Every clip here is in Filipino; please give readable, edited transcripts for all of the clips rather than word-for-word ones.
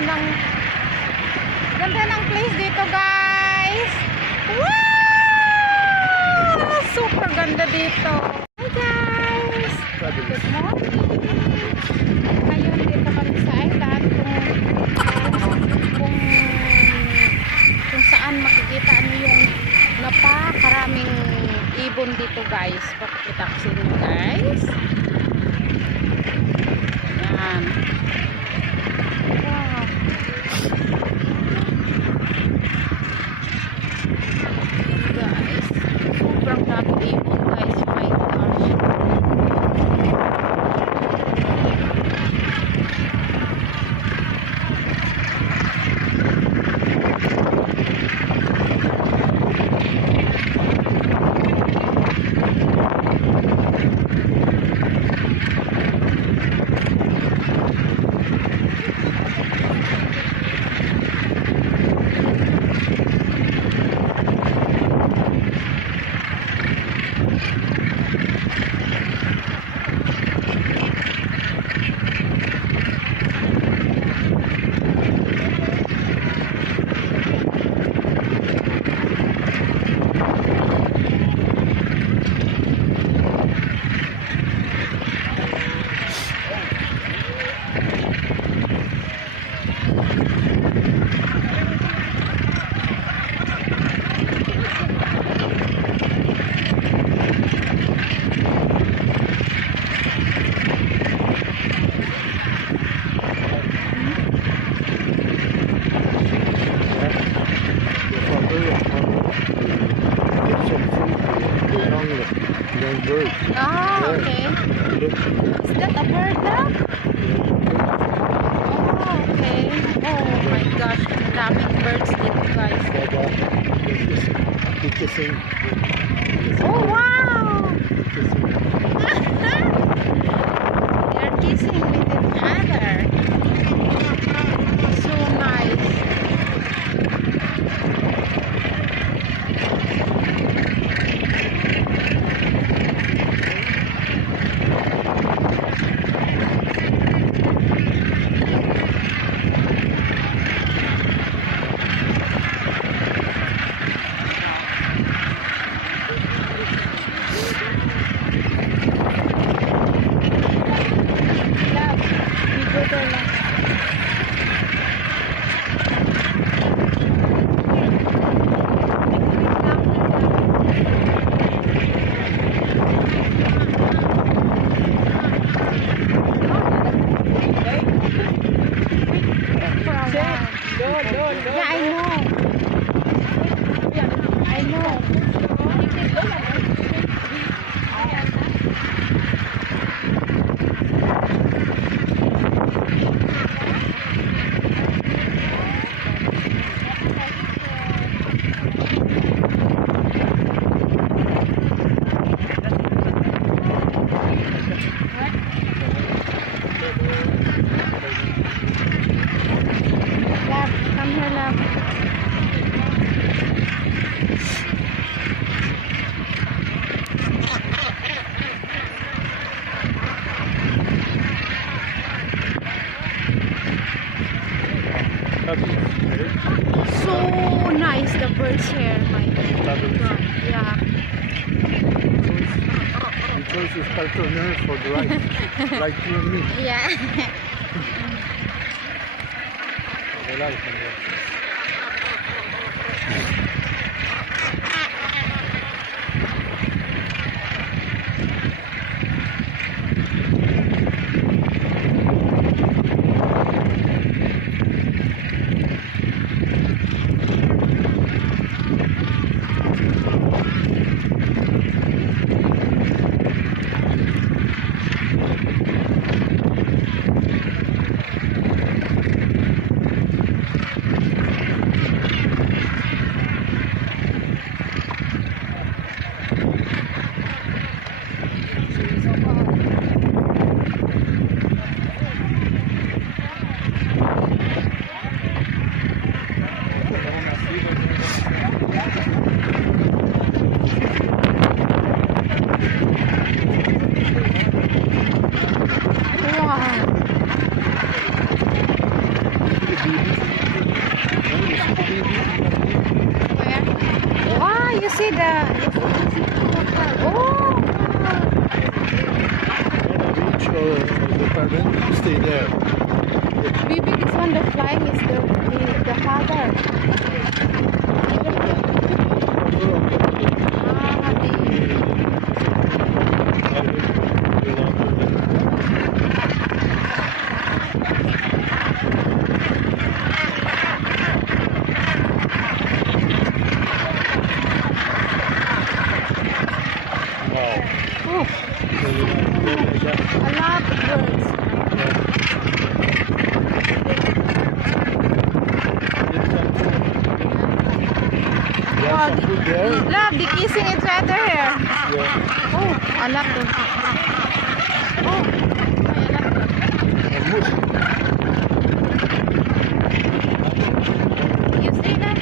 ng ganda ng place dito, guys. Wow! Super ganda dito. Hi guys! Good morning! Ngayon dito kami sa island kung saan makikita niyo yung napakaraming ibon dito, guys. Pakikita ko sa inyo, guys. Yan. Wow. Guys, sobrang daming ibon, guys. My gosh. Ah, okay. Is that a bird now? Oh, okay. Oh my gosh, ang daming birds dito, guys. Oh, wow! They're kissing with each other. So nice. Yeah, I know. I know. Love, come here, love. So nice, the birds here. My God. Yeah. Because it's partner for the life, like you and me. Yeah. The life. the parent stay there. Maybe this one, the flying is the father. Ah, Wow. oh, a lot of birds. Yeah, some food there. Love, they kissing each other here. Yeah. Oh, a lot of. Oh, may a lot. And moose. You see that?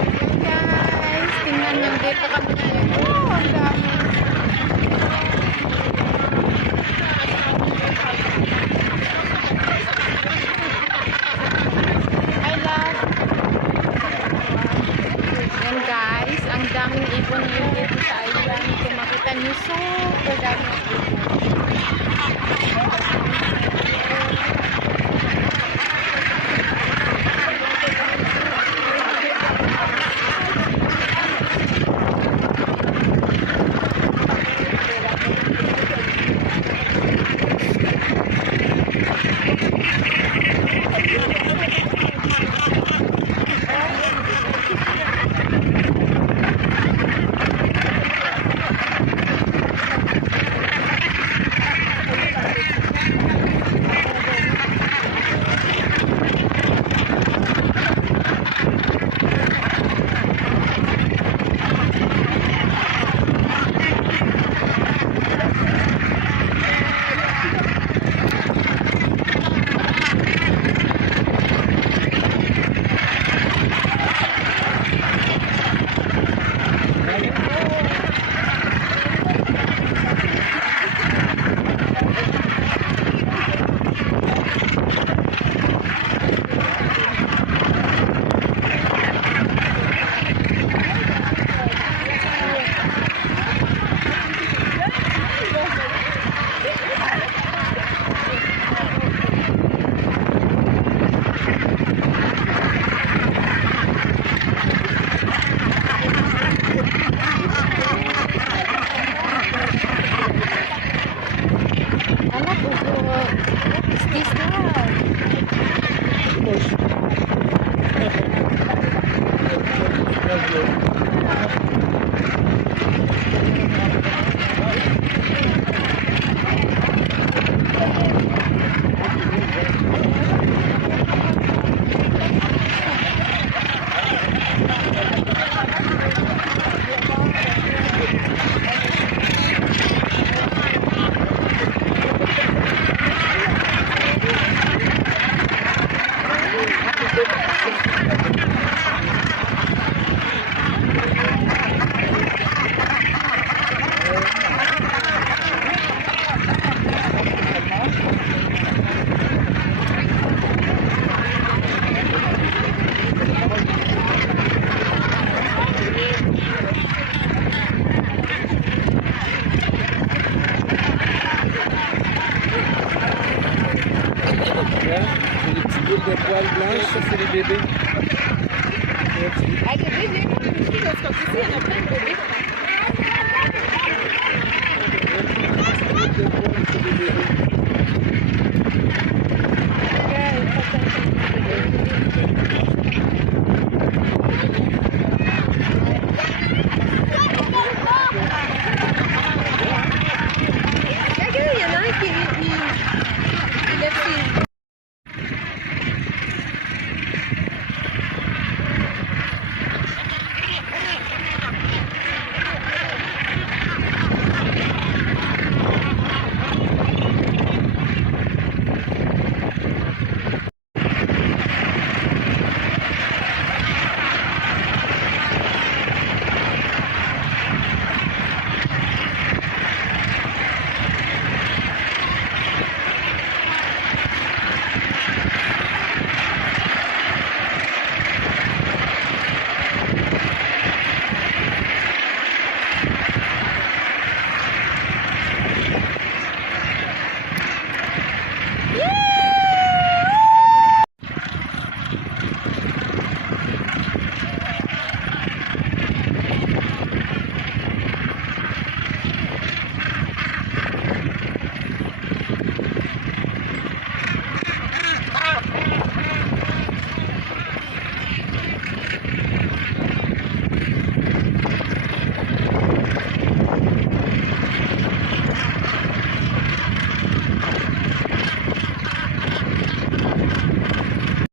Guys, tingnan nyo, dito kami ngayon. Oh, ang dami. I love. Yan guys, ang daming ibon ngayon dito sa island. Kung makita nyo, super daming ibon. de poils blanches, ça c'est les bébés. Ah, les bébés, ici, parce qu'ici, il y en a plein de bébés. C'est des bébés.